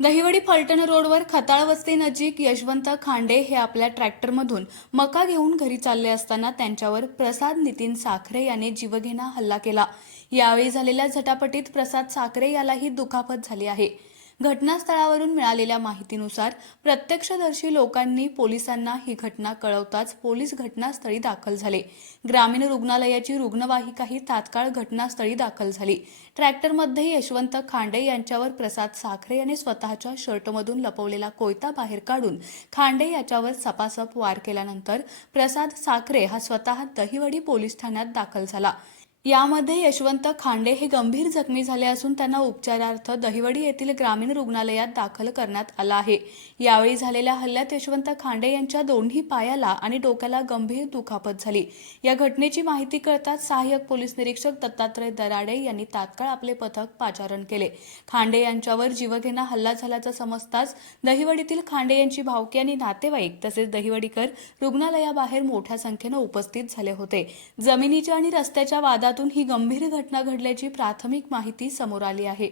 दहिवडी फलटण रोडवर खताळ वस्ती नजीक यशवंत खांडे हे आपल्या ट्रॅक्टरमधून मका घेऊन घरी चालले असताना त्यांच्यावर प्रसाद नितीन साखरे याने जीवघेणा हल्ला केला. यावेळी झालेल्या झटापटीत प्रसाद साखरे यालाही दुखापत झाली आहे. घटनास्थळावरून मिळालेल्या माहितीनुसार प्रत्यक्षदर्शी लोकांनी पोलिसांना ही घटना कळवताच पोलीस घटनास्थळी दाखल झाले. ग्रामीण रुग्णालयाची रुग्णवाहिकाही तात्काळ घटनास्थळी दाखल झाली. ट्रॅक्टरमध्ये यशवंत खांडे यांच्यावर प्रसाद साखरे याने स्वतःच्या शर्टमधून लपवलेला कोयता बाहेर काढून खांडे याच्यावर सपासप वार केल्यानंतर प्रसाद साखरे हा स्वतः दहिवडी पोलीस ठाण्यात दाखल झाला. यामध्ये यशवंत खांडे हे गंभीर जखमी झाले असून त्यांना उपचारार्थ दहिवडी येथील ग्रामीण रुग्णालयात दाखल करण्यात आला आहे. यावेळी झालेल्या हल्ल्यात यशवंत खांडे यांच्या दोन्ही पायाला आणि डोक्याला गंभीर दुखापत झाली. या घटनेची माहिती कळताच सहाय्यक पोलीस निरीक्षक दत्तात्रय दराडे यांनी तात्काळ आपले पथक पाचारण केले. खांडे यांच्यावर जीवघेणा हल्ला झाल्याचं समजताच दहिवडीतील खांडे यांची भावकी आणि नातेवाईक तसेच दहिवडीकर रुग्णालयाबाहेर मोठ्या संख्येनं उपस्थित झाले होते. जमिनीच्या आणि रस्त्याच्या वादात वादातून ही गंभीर घटना घडल्याची प्राथमिक माहिती समोर आली आहे.